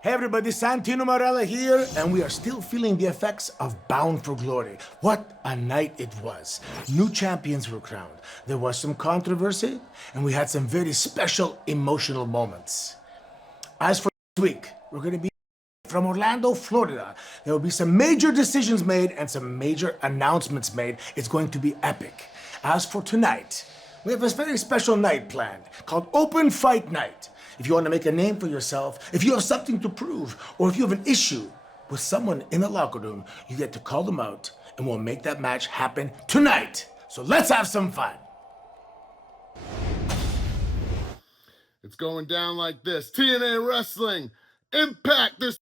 Hey everybody, Santino Marella here, and we are still feeling the effects of Bound for Glory. What a night it was. New champions were crowned. There was some controversy, and we had some very special emotional moments. As for this week, we're going to be from Orlando, Florida. There will be some major decisions made and some major announcements made. It's going to be epic. As for tonight, we have a very special night planned called Open Fight Night. If you want to make a name for yourself, if you have something to prove, or if you have an issue with someone in the locker room, you get to call them out, and we'll make that match happen tonight. So let's have some fun. It's going down like this. TNA Wrestling, Impact this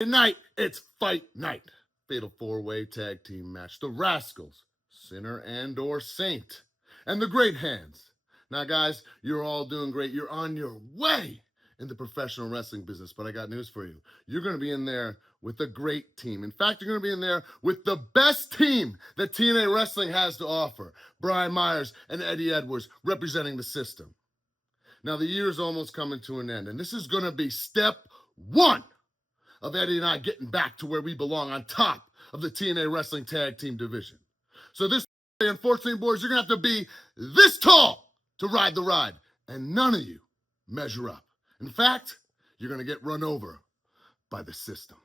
night. It's Fight Night. Fatal 4-way tag team match. The Rascalz, Sinner and or Saint, and the Great Hands. Now, guys, you're all doing great. You're on your way in the professional wrestling business, but I got news for you. You're going to be in there with a great team. In fact, you're going to be in there with the best team that TNA Wrestling has to offer. Brian Myers and Eddie Edwards representing the system. Now, the year's almost coming to an end, and this is going to be step one of Eddie and I getting back to where we belong on top of the TNA Wrestling Tag Team Division. So this, unfortunately, boys, you're going to have to be this tall to ride the ride, and none of you measure up. In fact, you're going to get run over by the system.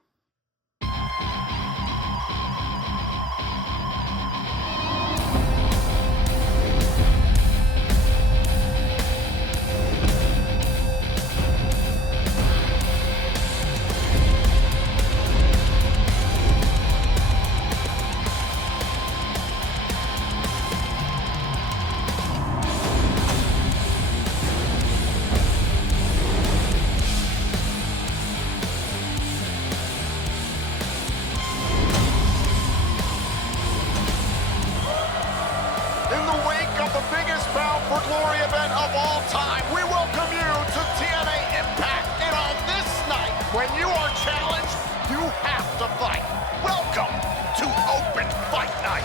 Glory event of all time. We welcome you to TNA Impact. And on this night, when you are challenged, you have to fight. Welcome to Open Fight Night.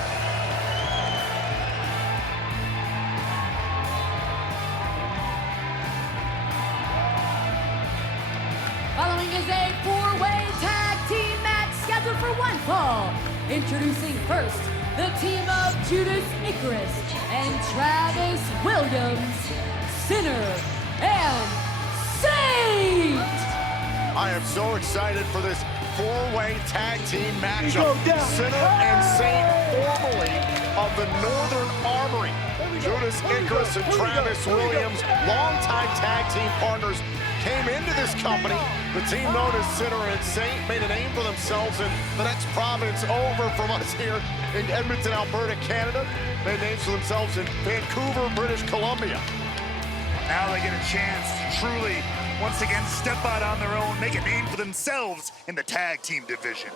Following is a 4-way tag team match scheduled for one fall. Introducing first, the team of Judas Icarus and Travis Williams, Sinner and Saint! I am so excited for this 4-way tag team matchup. Sinner and Saint, formerly of the Northern Armory. Judas Icarus and Travis Williams, longtime tag team partners, came into this company. The team known as Sinner and Saint made a name for themselves in the next province over from us here in Edmonton, Alberta, Canada. Made names for themselves in Vancouver, British Columbia. Now they get a chance to truly, once again, step out on their own, make a name for themselves in the tag team division.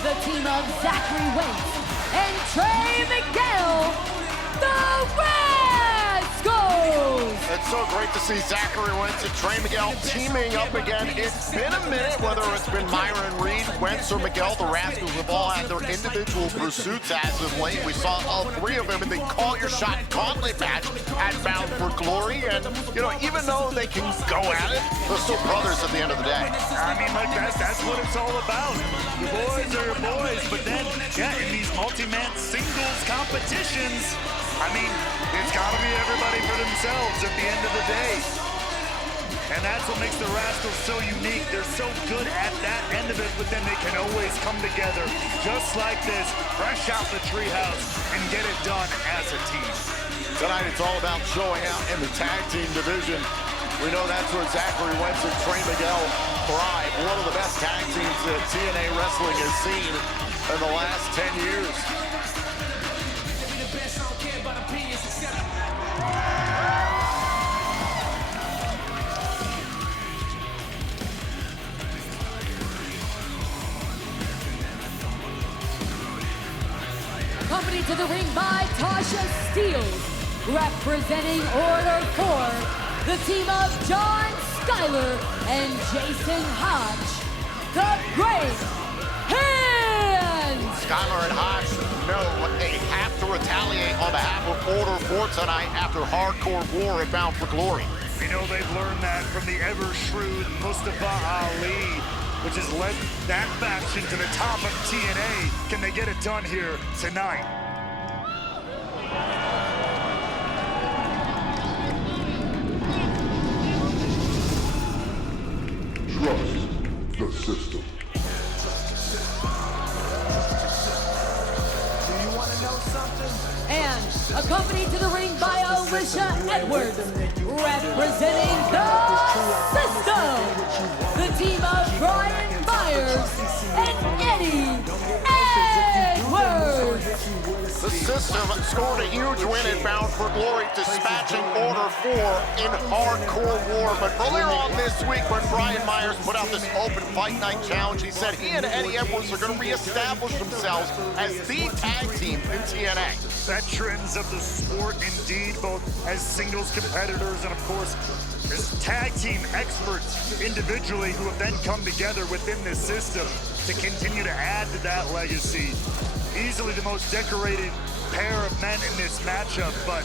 The team of Zachary, Wentz and Trey, Miguel, the Rascalz! It's so great to see Zachary, Wentz and Trey Miguel teaming up again. It's been a minute, whether it's been Myron Reed, Wentz, or Miguel. The Rascalz have all had their individual pursuits as of late. We saw all three of them in the Call Your Shot gauntlet match at Bound for Glory. And, you know, even though they can go at it, they're still brothers at the end of the day. I mean, like, that's what it's all about. Your boys are your boys, but then, yeah, in these multi-man singles competitions, I mean, it's got to be everybody for themselves at the end of the day. And that's what makes the Rascalz so unique. They're so good at that end of it, but then they can always come together just like this, fresh out the treehouse, and get it done as a team. Tonight, it's all about showing out in the tag team division. We know that's where Zachary, Wentz, and Trey Miguel thrive. One of the best tag teams that TNA Wrestling has seen in the last 10 years. to the ring by Tasha Steele, representing Order 4, the team of John, Skyler, and Jason Hotch, the Great Hands! Skyler and Hotch know they have to retaliate on behalf of Order for tonight after hardcore war at Bound for Glory. We know they've learned that from the ever-shrewd Mustafa Ali, which has led that faction to the top of TNA. Can they get it done here tonight? Trust the system. And accompanied to the ring by Alicia Edwards, representing the system, the team of Brian Myers and Eddie Edwards. The system scored a huge win at Bound for Glory, dispatching Order 4 in hardcore war. But earlier on this week, when Brian Myers put out this open fight night challenge, he said he and Eddie Edwards are going to reestablish themselves as the tag team in TNA. Veterans of the sport indeed, both as singles competitors and of course as tag team experts individually, who have then come together within this system to continue to add to that legacy. Easily the most decorated pair of men in this matchup, but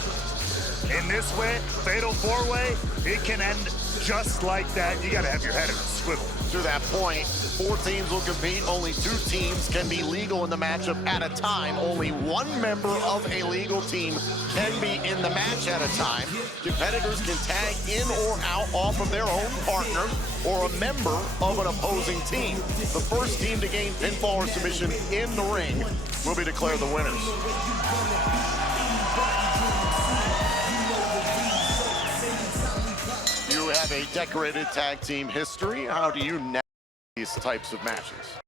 in this way, fatal four-way, it can end just like that. You gotta have your head in a swivel. To that point, 4 teams will compete. Only 2 teams can be legal in the matchup at a time. Only 1 member of a legal team can be in the match at a time. Competitors can tag in or out off of their own partner or a member of an opposing team. The first team to gain pinfall or submission in the ring will be declared the winners. You have a decorated tag team history. How do you navigate these types of matches?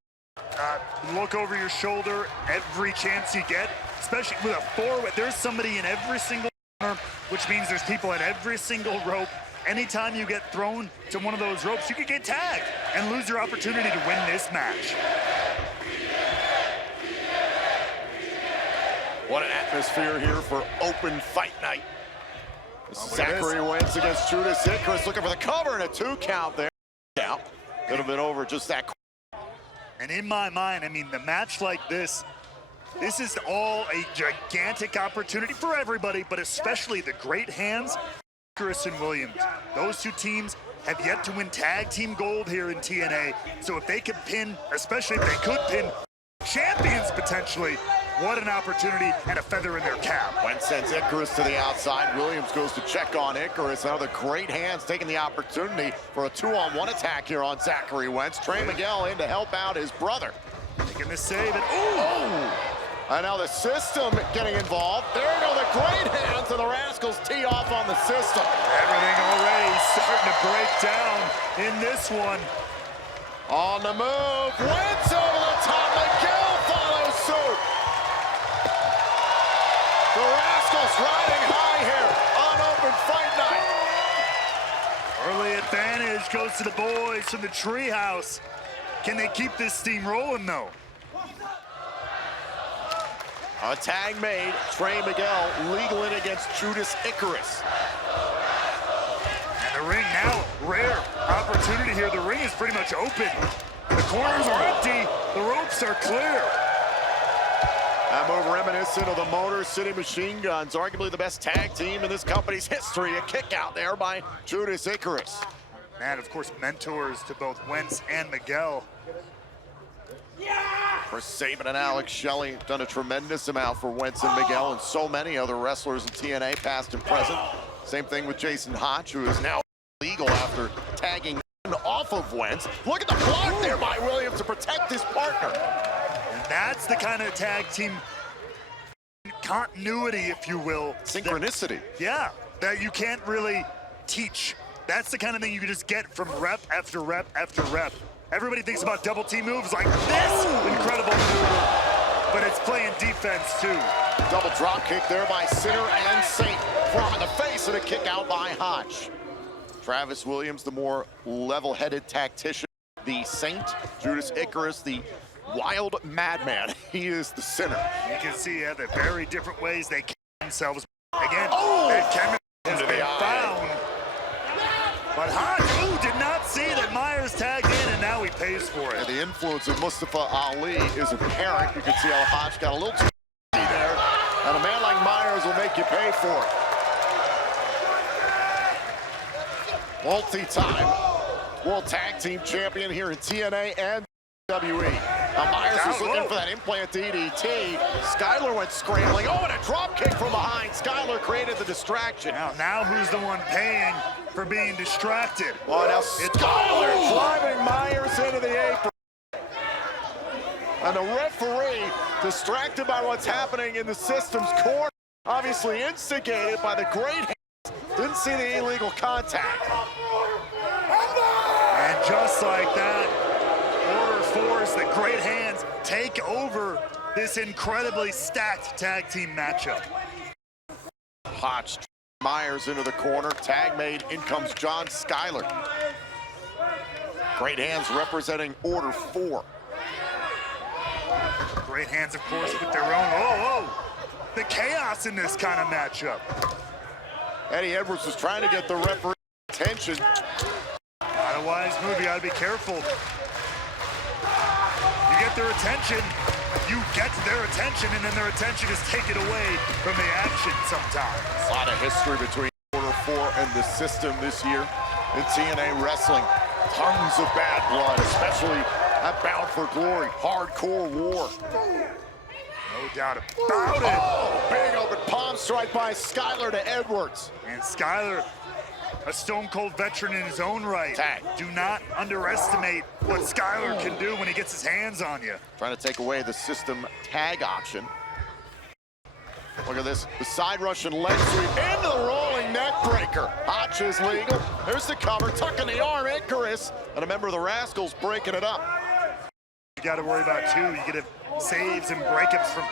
Look over your shoulder every chance you get, especially with a four-way. There's somebody in every single corner, which means there's people at every single rope. Anytime you get thrown to one of those ropes, you could get tagged and lose your opportunity to win this match. What an atmosphere here for open fight night. Zachary Wentz against Judas Icarus, looking for the cover and a 2 count there. Count. Could have been over just that. And in my mind, I mean, the match like this is all a gigantic opportunity for everybody, but especially the Great Hands, Icarus and Williams. Those 2 teams have yet to win tag team gold here in TNA. So if they could pin, especially if they could pin champions potentially, what an opportunity and a feather in their cap. Wentz sends Icarus to the outside. Williams goes to check on Icarus. Another Great Hands taking the opportunity for a 2-on-1 attack here on Zachary Wentz. Trey Miguel in to help out his brother. Making the save, and And now the system getting involved. There go the Great Hands, and the Rascalz tee off on the system. everything already starting to break down in this one. On the move, Wentz over the top. Miguel follows suit. The Rascalz riding high here on open fight night. Early advantage goes to the boys from the treehouse. Can they keep this steam rolling though? A tag made. Trey Miguel legal in against Judas Icarus. And the ring now, rare opportunity here. The ring is pretty much open. The corners are empty. The ropes are clear. That move reminiscent of the Motor City Machine Guns, arguably the best tag team in this company's history. A kick out there by Judas Icarus. And of course, mentors to both Wentz and Miguel. Chris Sabin and Alex Shelley have done a tremendous amount for Wentz and Miguel and so many other wrestlers in TNA, past and present. Same thing with Jason Hotch, who is now legal after tagging off of Wentz. Look at the block there by Williams to protect his partner. And that's the kind of tag team continuity, if you will. Synchronicity. That you can't really teach. That's the kind of thing you can just get from rep after rep after rep. Everybody thinks about double team moves like this incredible maneuver, but it's playing defense too. Double drop kick there by Sinner and Saint. Forearm in the face and a kick out by Hotch. Travis Williams, the more level-headed tactician. The Saint, Judas Icarus, the wild madman. He is the Sinner. You can see the very different ways they kill themselves. Again, that chemistry has been found. influence of Mustafa Ali is apparent. You can see how Hotch got a little too there. And a man like Myers will make you pay for it. Multi-time World Tag Team Champion here in TNA and WWE. Now Myers was looking for that implant DDT. Skyler went scrambling. Oh, and a drop kick from behind. Skyler created the distraction. Now who's the one paying for being distracted? Oh, now Skyler driving Myers into the apron. And the referee, distracted by what's happening in the system's corner, obviously instigated by the great hands, didn't see the illegal contact. And just like that, Order 4's the great hands take over this incredibly stacked tag team matchup. Hotch, Myers into the corner, tag made, in comes John Skyler. Great hands representing Order 4. Great hands, of course, with their own, the chaos in this kind of matchup. Eddie Edwards was trying to get the referee's attention. Not a wise move, you gotta be careful. You get their attention, you get their attention, and then their attention is taken away from the action sometimes. A lot of history between Order 4 and the system this year in TNA wrestling. Tons of bad blood, especially at Bound for Glory, hardcore war. No doubt about it. Oh, big open palm strike by Skyler to Edwards. And Skyler, a Stone Cold veteran in his own right. Tag. Do not underestimate what Skyler can do when he gets his hands on you. Trying to take away the system tag option. Look at this, the side Russian leg sweep into the rolling neck breaker. Hotch is legal. There's the cover, tucking the arm, Icarus, and a member of the Rascalz breaking it up. You got to worry about too. You get saves and breakups from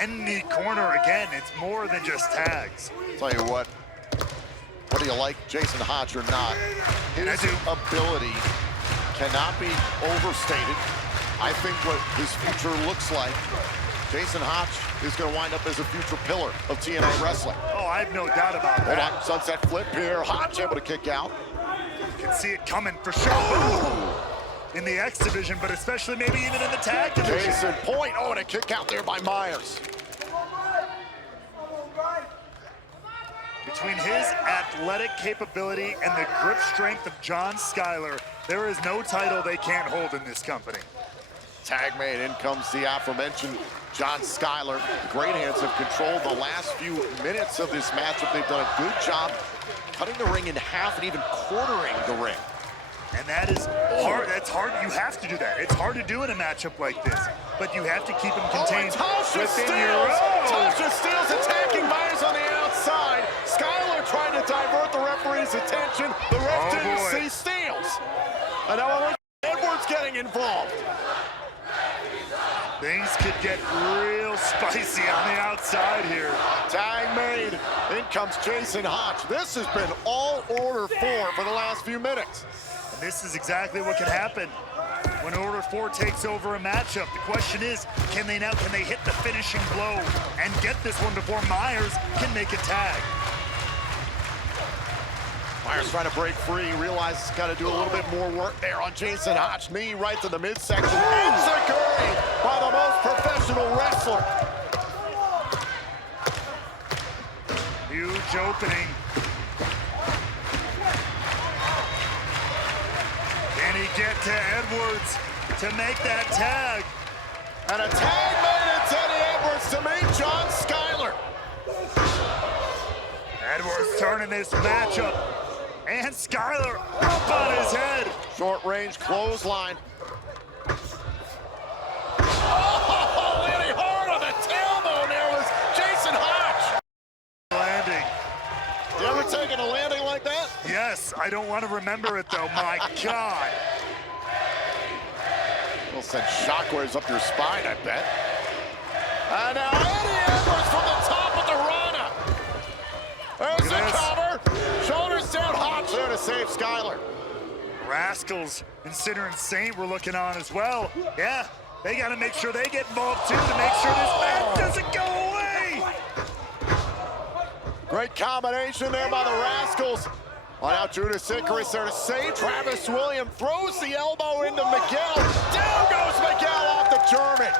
any corner. Again, it's more than just tags. Tell you what, whether you like Jason Hotch or not, his ability cannot be overstated. I think what his future looks like, Jason Hotch is going to wind up as a future pillar of TNA wrestling. Oh, I have no doubt about Hold that. on, sunset flip here. Hotch able to kick out. You can see it coming for sure. Ooh. In the X division, but especially maybe even in the tag division. Jason point. Oh, and a kick out there by Myers. Between his athletic capability and the grip strength of John Skyler, there is no title they can't hold in this company. Tag made, in comes the aforementioned John Skyler. The Great Hands have controlled the last few minutes of this matchup. They've done a good job cutting the ring in half and even quartering the ring. And that is hard. That's hard. You have to do that. It's hard to do in a matchup like this, but you have to keep them contained within your own. Tasha Steele's attacking Myers on the outside. Skyler trying to divert the referee's attention. The ref didn't see Steele's. And now Edwards getting involved. Things could get real spicy on the outside here. Tag made. In comes Jason Hotch. This has been all Order 4 for the last few minutes. And this is exactly what can happen when Order 4 takes over a matchup. The question is, can they hit the finishing blow and get this one before Myers can make a tag? Myers trying to break free, realizes he's got to do a little bit more work there on Jason Hotch. Knee right to the midsection. Zachary by the most professional wrestler. Huge opening. Can he get to Edwards to make that tag? And a tag made it to Eddie Edwards to meet John Skyler. Edwards turning this matchup. And Skyler up on his head. Short range clothesline. Oh, landing hard on the tailbone there was Jason Hotch. Landing. You ever taken a landing like that? Yes, I don't want to remember it though, my God. Will send shockwaves up your spine, I bet. And now Eddie Edwards from the top of the Rana. There's the cover. Shoulders down, Hotch there to save Skyler. Rascalz and Sinner and Saint were looking on as well. Yeah, they got to make sure they get involved too to make sure this match doesn't go away. Great combination there by the Rascalz. Well, now Judas Icarus there to save Travis Williams. Throws the elbow into Miguel. Down goes German.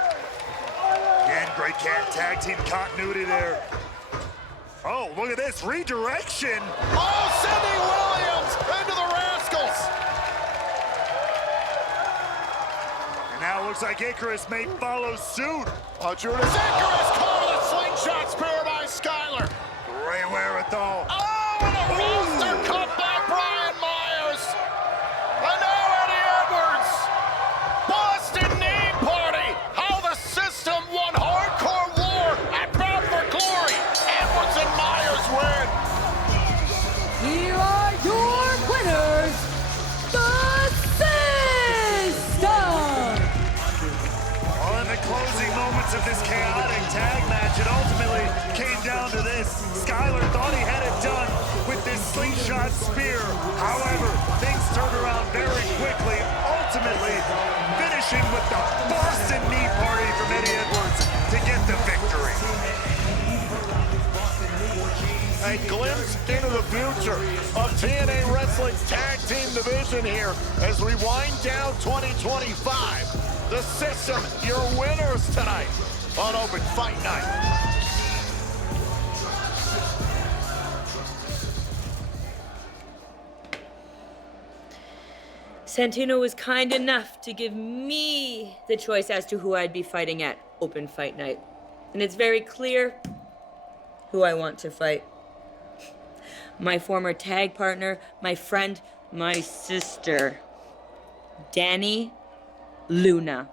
Again, great tag team continuity there. Oh, look at this, redirection. Oh, Cindy Williams into the Rascalz. And now it looks like Icarus may follow suit. Judas Icarus caught with a slingshot spear by Skyler. Great wherewithal. Oh, and a roster cut by Brian Myers. And now Eddie Edwards. Boston Knee Party. How the system won hardcore war at Bound for Glory. Edwards and Myers win. Here are your winners, the System! Well, in the closing moments of this chaotic tag match, it ultimately came down to this. Skyler thought he had it done with this slingshot spear. However, things turned around very quickly, ultimately finishing with the Boston Knee Party from Eddie Edwards to get the victory. A glimpse into the future of TNA Wrestling's tag team division here as we wind down 2025. The System, your winners tonight on Open Fight Night. Santino was kind enough to give me the choice as to who I'd be fighting at Open Fight Night. And it's very clear who I want to fight. My former tag partner, my friend, my sister, Dani Luna.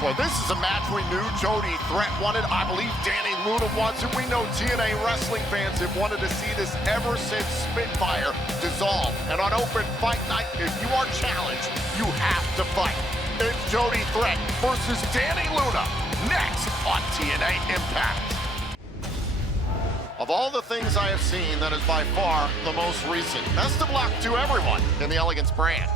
Well, this is a match we knew Jody Threat wanted. I believe Dani Luna wants it. We know TNA wrestling fans have wanted to see this ever since Spitfire dissolved. And on Open Fight Night, if you are challenged, you have to fight. It's Jody Threat versus Dani Luna next on TNA Impact. Of all the things I have seen, that is by far the most recent. Best of luck to everyone in the Elegance brand.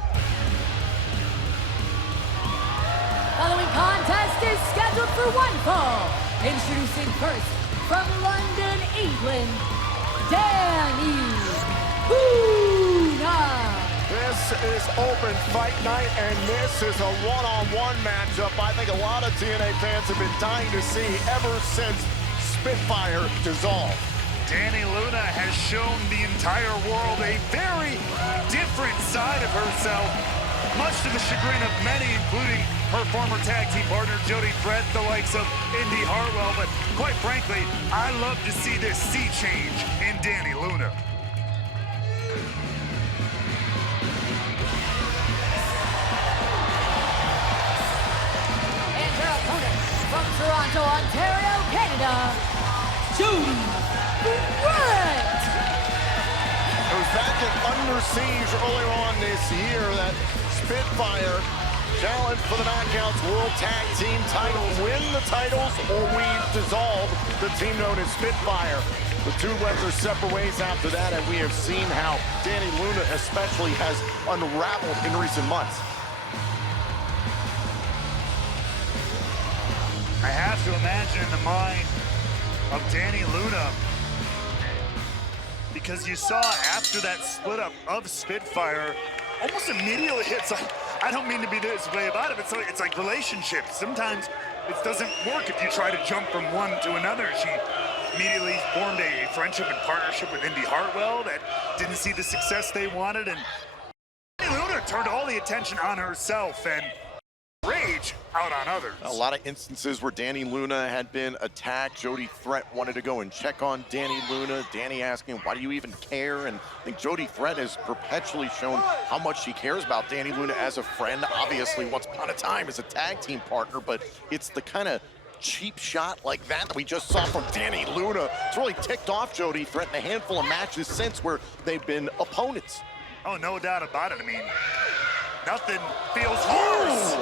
Following contest is scheduled for one fall. Introducing first, from London, England, Dani Luna. This is Open Fight Night, and this is a one-on-one matchup I think a lot of TNA fans have been dying to see ever since Spitfire dissolved. Dani Luna has shown the entire world a very different side of herself, much to the chagrin of many, including her former tag team partner, Jody Threat, the likes of Indy Hartwell. But quite frankly, I love to see this sea change in Dani Luna. And her opponent, from Toronto, Ontario, Canada, Jody Threat. It was back in Under Siege earlier on this year that Spitfire challenge for the Knockouts World Tag Team titles. Win the titles or we dissolve the team known as Spitfire. The two went their separate ways after that, and we have seen how Dani Luna especially has unraveled in recent months. I have to imagine in the mind of Dani Luna, because you saw after that split up of Spitfire, almost immediately it's like, I don't mean to be this way about it, but it's like relationships. Sometimes it doesn't work if you try to jump from one to another. She immediately formed a friendship and partnership with Indy Hartwell that didn't see the success they wanted, and Dani Luna turned all the attention on herself and rage out on others. A lot of instances where Dani Luna had been attacked. Jody Threat wanted to go and check on Dani Luna. Dani asking, why do you even care? And I think Jody Threat has perpetually shown how much she cares about Dani Luna as a friend. Obviously, once upon a time as a tag team partner, but it's the kind of cheap shot like that we just saw from Dani Luna. It's really ticked off Jody Threat in a handful of matches since where they've been opponents. Oh, no doubt about it. I mean, nothing feels worse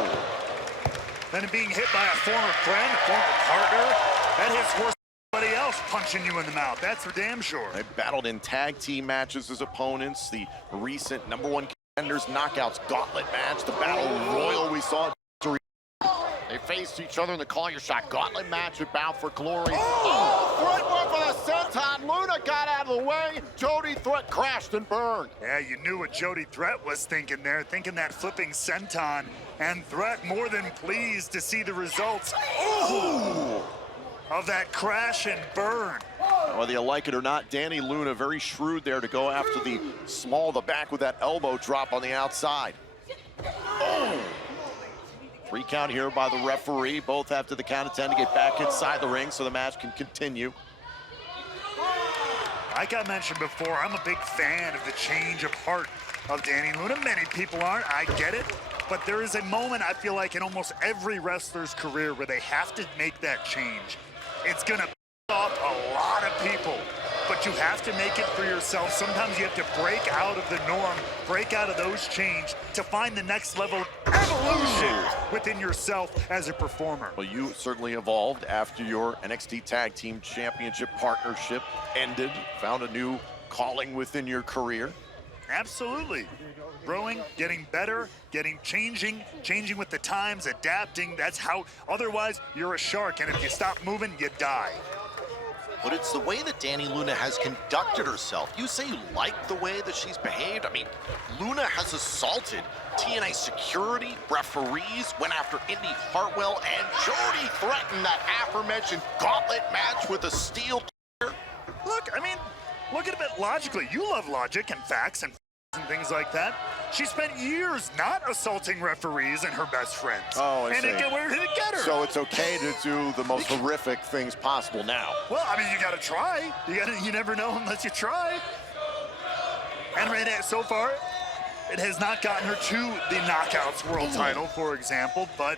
than being hit by a former friend, a former partner. That hits worse than anybody else punching you in the mouth. That's for damn sure. They battled in tag team matches as opponents. The recent #1 contenders knockouts gauntlet match, the battle royal we saw. They faced each other in the Call Your Shot gauntlet match at Bound for Glory. Oh, right one for the senton. Luna Luna got out of the way. Jody Threat crashed and burned. Yeah, you knew what Jody Threat was thinking there, thinking that flipping senton. And Threat more than pleased to see the results of that crash and burn. Whether you like it or not, Dani Luna very shrewd there to go after the small of the back with that elbow drop on the outside. 3 count here by the referee. Both have to the count of 10 to get back inside the ring so the match can continue. Like I mentioned before, I'm a big fan of the change of heart of Dani Luna. Many people aren't, I get it. But there is a moment, I feel like, in almost every wrestler's career where they have to make that change. It's gonna piss off a lot of people, but you have to make it for yourself. Sometimes you have to break out of the norm, break out of those chains to find the next level of evolution within yourself as a performer. Well, you certainly evolved after your NXT Tag Team Championship partnership ended, found a new calling within your career. Absolutely. Growing, getting better, changing with the times, adapting. That's how, otherwise you're a shark, and if you stop moving, you die. But it's the way that Dani Luna has conducted herself. You say you like the way that she's behaved. I mean, Luna has assaulted TNA security, referees, went after Indy Hartwell, and Jody threatened that aforementioned gauntlet match with a steel chair. Look, I mean, look at it logically. You love logic and facts and things like that. She spent years not assaulting referees and her best friends. Oh, I see. Where did it get her? So it's okay to do the most horrific things possible now. Well, I mean, you gotta try. You never know unless you try. And so far, it has not gotten her to the Knockouts World title, for example, but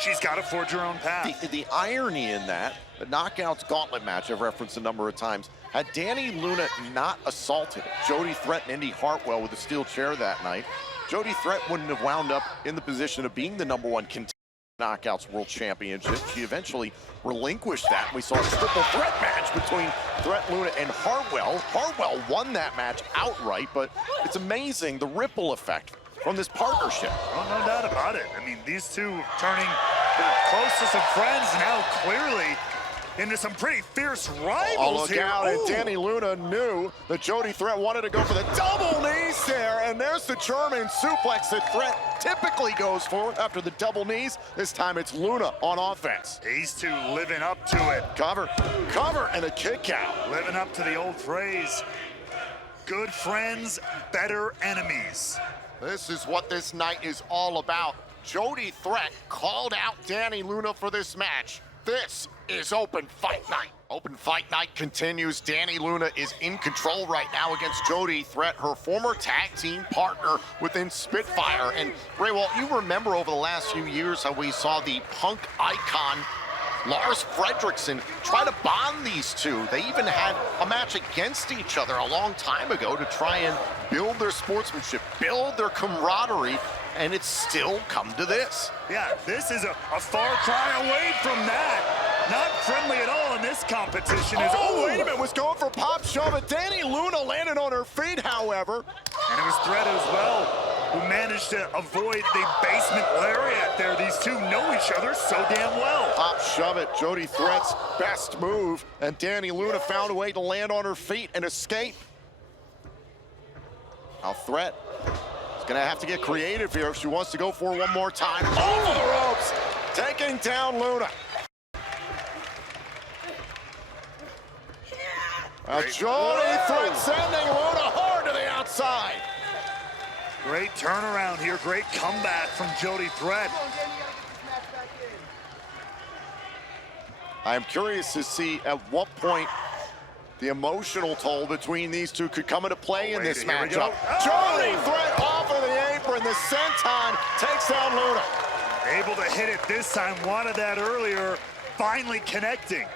she's got to forge her own path. The irony in that, the Knockouts Gauntlet match I've referenced a number of times, had Dani Luna not assaulted Jody Threat and Indy Hartwell with a steel chair that night, Jody Threat wouldn't have wound up in the position of being the #1 contender in Knockouts World Championship. She eventually relinquished that. We saw a triple threat match between Threat, Luna, and Hartwell. Hartwell won that match outright, but it's amazing the ripple effect from this partnership. Well, no doubt about it. I mean, these two turning the closest of friends now clearly into some pretty fierce rivals Oh, look here. out, and Dani Luna knew that Jody Threat wanted to go for the double knees there, and there's the German suplex that Threat typically goes for after the double knees. This time it's Luna on offense. These two living up to it. Cover, and a kick out. Living up to the old phrase, good friends, better enemies. This is what this night is all about. Jody Threat called out Dani Luna for this match. This is Open Fight Night. Open Fight Night continues. Dani Luna is in control right now against Jody Threat, her former tag team partner within Spitfire. And Ray, well, you remember over the last few years how we saw the Punk icon Lars Fredrickson try to bond these two. They even had a match against each other a long time ago to try and build their sportsmanship, build their camaraderie, and it's still come to this. Yeah, this is a far cry away from that. Not friendly at all in this competition. Oh, wait a minute, was going for pop shove, and Dani Luna landed on her feet, however. And it was Threat as well, who managed to avoid the basement lariat there. These two know each other so damn well. Pop shove it, Jody Threat's best move, and Dani Luna found a way to land on her feet and escape. Now Threat is gonna have to get creative here if she wants to go for one more time. Over the ropes, taking down Luna. Jody Threat sending Luna hard to the outside. Great turnaround here, great comeback from Jody Threat. I'm curious to see at what point the emotional toll between these two could come into play in this matchup. Jody Threat off of the apron, the senton takes down Luna. Able to hit it this time, wanted that earlier, finally connecting.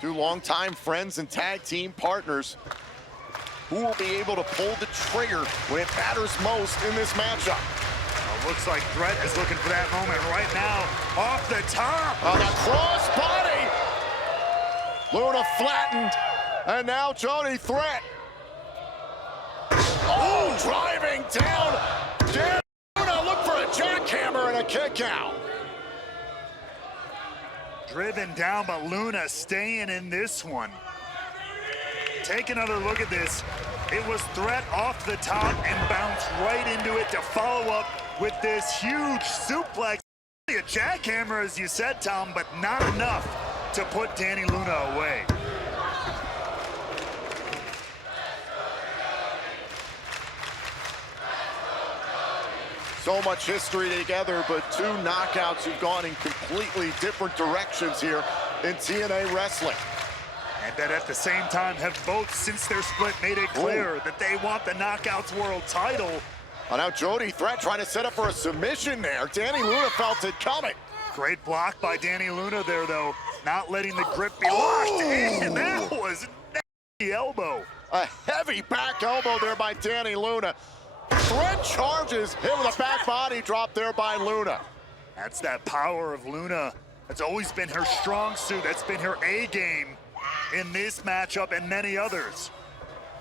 Two longtime friends and tag team partners who will be able to pull the trigger when it matters most in this matchup. Looks like Threat is looking for that moment right now. Off the top. On the cross body. Luna flattened. And now Jody Threat. Oh, driving down. Dani Luna look for a jackhammer and a kick out. Driven down, but Luna staying in this one. Take another look at this. It was threat off the top and bounced right into it to follow up with this huge suplex. A jackhammer, as you said, Tom, but not enough to put Dani Luna away. So much history together, but two knockouts who've gone in completely different directions here in TNA wrestling. And that at the same time have both, since their split, made it clear that they want the Knockouts World title. Oh, now Jody Threat trying to set up for a submission there. Dani Luna felt it coming. Great block by Dani Luna there, though. Not letting the grip be locked in. That was a nasty elbow. A heavy back elbow there by Dani Luna. Threat charges, hit with a back body drop there by Luna. That's that power of Luna. That's always been her strong suit. That's been her A game in this matchup and many others.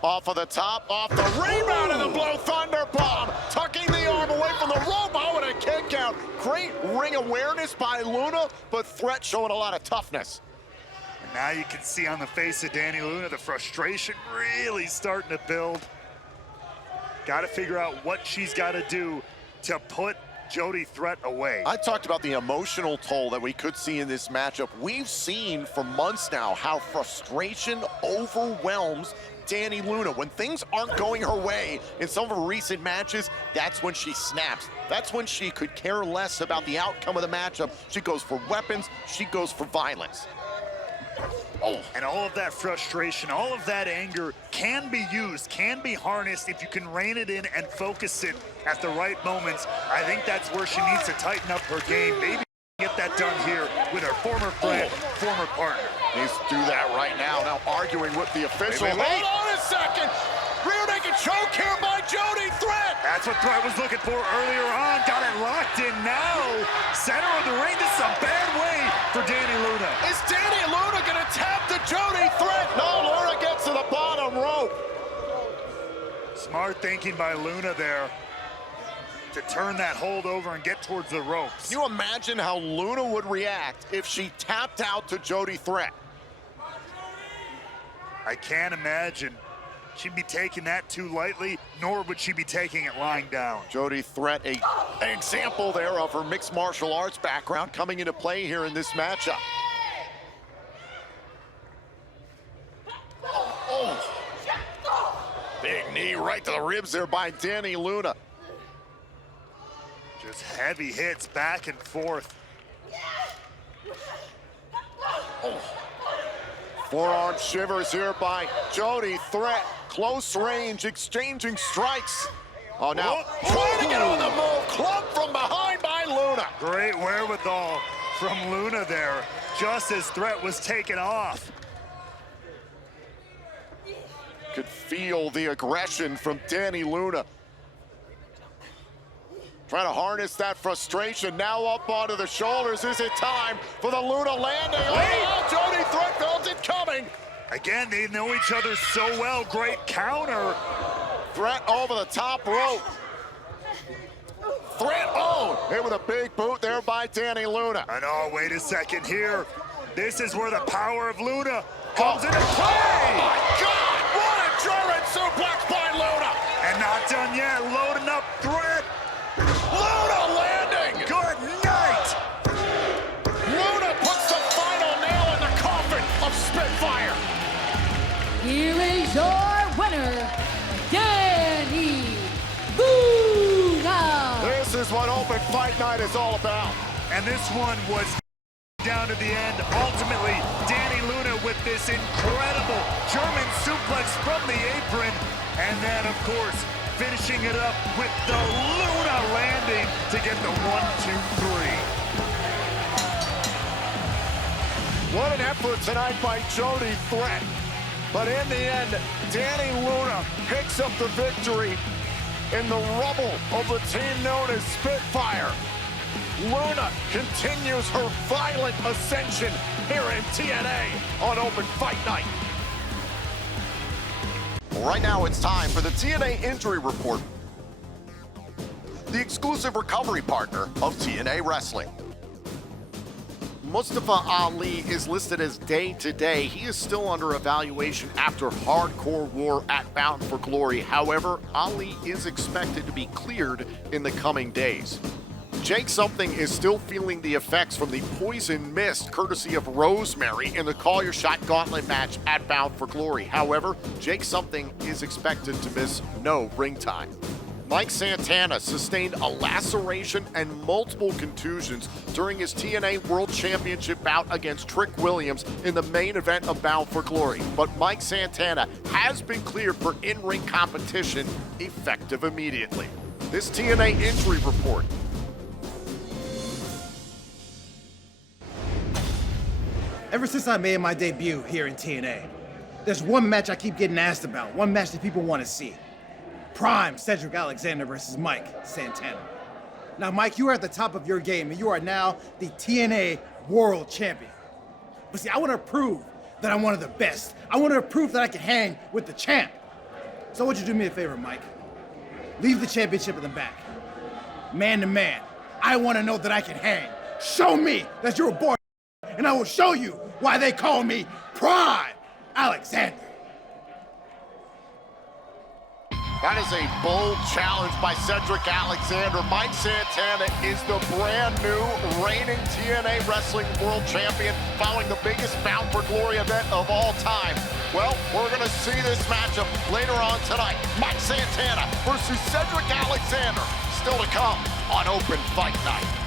Off of the top, off the rebound of the blow, thunder bomb, tucking the arm away from the rope, oh, and a kick out. Great ring awareness by Luna, but Threat showing a lot of toughness. And now you can see on the face of Dani Luna the frustration really starting to build. Got to figure out what she's got to do to put Jody Threat away. I talked about the emotional toll that we could see in this matchup. We've seen for months now how frustration overwhelms Dani Luna. When things aren't going her way in some of her recent matches, that's when she snaps. That's when she could care less about the outcome of the matchup. She goes for weapons, she goes for violence. Oh. And all of that frustration, all of that anger can be used, can be harnessed if you can rein it in and focus it at the right moments. I think that's where she needs to tighten up her game. Maybe get that done here with her former friend, former partner. Needs to do that right now. Now arguing with the official. Wait. Hold on a second. Rear naked choke here by Jody Threat. That's what Threat was looking for earlier on. Got it locked in now. Center of the ring. This is a bad way for Dani Luna. Is Dani Luna going to tap the Jody Threat? No, Luna gets to the bottom rope. Smart thinking by Luna there to turn that hold over and get towards the ropes. Can you imagine how Luna would react if she tapped out to Jody Threat? I can't imagine she'd be taking that too lightly, nor would she be taking it lying down. Jody Threat, an example there of her mixed martial arts background coming into play here in this matchup. Oh. Big knee right to the ribs there by Dani Luna. Just heavy hits back and forth. Oh. Forearm shivers here by Jody Threat. Close range, exchanging strikes. Oh, now trying to get on the move. Club from behind by Luna. Great wherewithal from Luna there, just as Threat was taken off. Could feel the aggression from Dani Luna. Trying to harness that frustration. Now up onto the shoulders. Is it time for the Luna landing? Oh, Jody Threat felt it coming. Again, they know each other so well. Great counter. Threat over the top rope. Threat, oh, hit with a big boot there by Dani Luna. And oh, wait a second here. This is where the power of Luna comes into play. Oh my God, what a German suplex by Luna. And not done yet, loading up Threat. Luna landing! Good night! Luna puts the final nail in the coffin of Spitfire. Here is your winner, Dani Luna. This is what Open Fight Night is all about. And this one was down to the end. Ultimately, Dani Luna with this incredible German suplex from the apron. And then, of course, finishing it up with the Luna landing to get the 1-2-3. What an effort tonight by Jody Threat. But in the end, Dani Luna picks up the victory in the rubble of the team known as Spitfire. Luna continues her violent ascension here in TNA on Open Fight Night. Right now, it's time for the TNA Injury Report, the exclusive recovery partner of TNA Wrestling. Mustafa Ali is listed as day-to-day. He is still under evaluation after hardcore war at Bound for Glory. However, Ali is expected to be cleared in the coming days. Jake Something is still feeling the effects from the poison mist courtesy of Rosemary in the Call Your Shot Gauntlet match at Bound for Glory. However, Jake Something is expected to miss no ring time. Mike Santana sustained a laceration and multiple contusions during his TNA World Championship bout against Trick Williams in the main event of Bound for Glory. But Mike Santana has been cleared for in-ring competition effective immediately. This TNA injury report. Ever since I made my debut here in TNA, there's one match I keep getting asked about, one match that people want to see. Prime Cedric Alexander versus Mike Santana. Now, Mike, you are at the top of your game, and you are now the TNA World Champion. But see, I want to prove that I'm one of the best. I want to prove that I can hang with the champ. So would you do me a favor, Mike? Leave the championship in the back. Man to man, I want to know that I can hang. Show me that you're a boy, and I will show you why they call me Prime Alexander. That is a bold challenge by Cedric Alexander. Mike Santana is the brand new reigning TNA Wrestling World Champion following the biggest Bound for Glory event of all time. Well, we're going to see this matchup later on tonight. Mike Santana versus Cedric Alexander, still to come on Open Fight Night.